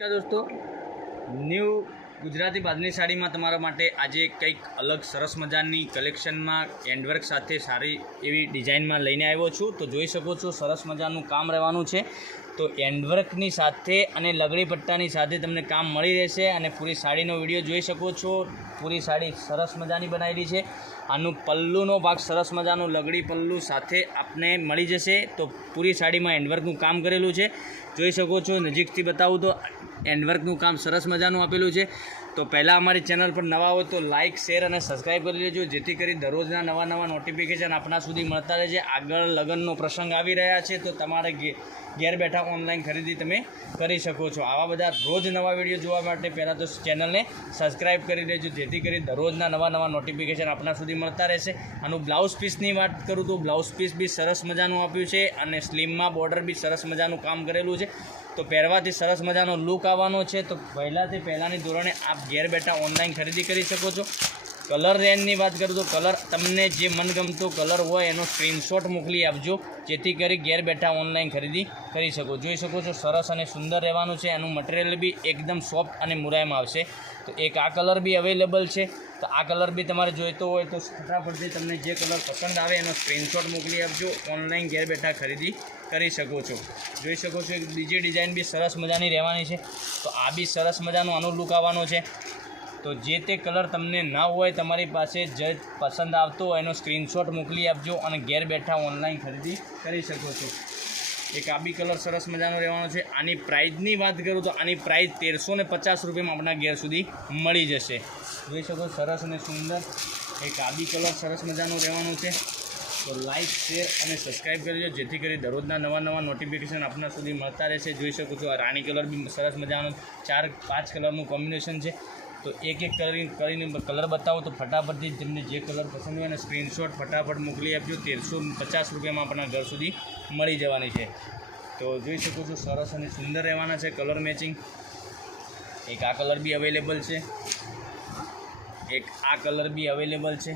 નમસ્કાર દોસ્તો, ન્યૂ ગુજરાતી બાંધણી સાડીમાં તમારા માટે આજે કંઈક અલગ સરસ મજાની કલેક્શનમાં હેન્ડવર્ક સાથે સારી એવી ડિઝાઇનમાં લઈને આવ્યો છું। તો જોઈ શકો છો સરસ મજાનું કામ રહેવાનું છે। તો હેન્ડવર્કની સાથે અને લગડી પટ્ટાની સાથે તમને કામ મળી રહેશે અને પૂરી સાડીનો વિડીયો જોઈ શકો છો। પૂરી સાડી સરસ મજાની બનાવેલી છે। આનું પલ્લુનો ભાગ સરસ મજાનું લગડી પલ્લુ સાથે આપને મળી જશે। તો પૂરી સાડીમાં હેન્ડવર્કનું કામ કરેલું છે, જોઈ શકો છો। નજીકથી બતાવું તો હેન્ડવર્કનું કામ સરસ મજાનું આપેલું છે। તો પહેલાં અમારી ચેનલ પર નવા હોય તો લાઇક, શેર અને સબસ્ક્રાઈબ કરી લેજો, જેથી કરી દરરોજના નવા નોટિફિકેશન આપણા સુધી મળતા રહે છે। આગળ લગ્નનો પ્રસંગ આવી રહ્યા છે, તો તમારે ઘેર બેઠા ઓનલાઈન ખરીદી તમે કરી શકો છો। આવા બધા રોજ નવા વિડીયો જોવા માટે પહેલાં તો ચેનલને સબસ્ક્રાઈબ કરી લેજો, જેથી કરી દરરોજના નવા નોટિફિકેશન આપણા સુધી મળતા રહેશે। આનું બ્લાઉઝ પીસની વાત કરું તો બ્લાઉઝ પીસ બી સરસ મજાનું આપ્યું છે અને સ્લીમમાં બોર્ડર બી સરસ મજાનું કામ કરેલું છે। તો પહેરવાથી સરસ મજાનો લુક આવવાનો છે। તો પહેલાંની ધોરણે આપ ઘેર બેઠા ઓનલાઈન ખરીદી કરી શકો છો। કલર રેન્જની વાત કરું તો કલર તમને જે મનગમતો કલર હોય એનો સ્ક્રીનશોટ મોકલી આપજો, જેથી કરી ઘેર બેઠા ઓનલાઈન ખરીદી કરી શકો। જોઈ શકો છો સરસ અને સુંદર રહેવાનું છે। એનું મટીરિયલ બી એકદમ સોફ્ટ અને મુલાયમ આવશે। તો એક આ કલર બી અવેલેબલ છે। તો આ કલર બી તમારે જોઈતો હોય તો ફટાફટથી તમને જે કલર પસંદ આવે એનો સ્ક્રીનશોટ મોકલી આપજો, ઓનલાઈન ઘેર બેઠા ખરીદી કરી શકો છો। જોઈ શકો છો એક બીજી ડિઝાઇન બી સરસ મજાની રહેવાની છે। તો આ બી સરસ મજાનો આનો લુક આવવાનો છે। તો જે તે કલર તમને ના હોય તમારી પાસે જે પસંદ આવતો હોય એનો સ્ક્રીનશોટ મોકલી આપજો અને ઘેર બેઠા ઓનલાઈન ખરીદી કરી શકો છો। એક આ બી કલર સરસ મજાનો રહેવાનો છે। આની પ્રાઇઝની વાત કરું તો આની પ્રાઇઝ 1350 રૂપિયામાં આપણા ઘેર સુધી મળી જશે। જોઈ શકો સરસ અને સુંદર એક આ બી કલર સરસ મજાનો રહેવાનો છે। તો લાઇક, શેર અને સબસ્ક્રાઈબ કરજો, જેથી કરી દરરોજના નવા નોટિફિકેશન આપણા સુધી મળતા રહેશે। જોઈ શકો છો આ રાણી કલર બી સરસ મજાનો 4-5 કલરનું કોમ્બિનેશન છે। તો એક કરીને કલર બતાવો તો ફટાફટથી તમને જે કલર પસંદ હોય એને સ્ક્રીનશોટ ફટાફટ મોકલી આપજો। 1350 રૂપિયામાં આપણા ઘર સુધી મળી જવાની છે। તો જોઈ શકો છો સરસ અને સુંદર રહેવાના છે કલર મેચિંગ। એક આ કલર બી અવેલેબલ છે, એક આ કલર બી અવેલેબલ છે,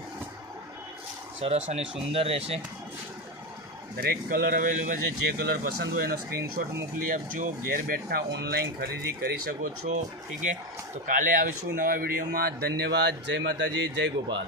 સરસ અને સુંદર રહેશે। દરેક કલર અવેલેબલ છે। જે કલર પસંદ હોય એનો સ્ક્રીનશોટ મોકલી આપજો, ઘેર બેઠા ઓનલાઈન ખરીદી કરી શકો છો। ઠીક છે, તો કાલે આવીશું નવા વિડીયોમાં। ધન્યવાદ, જય માતાજી, જય ગોપાલ।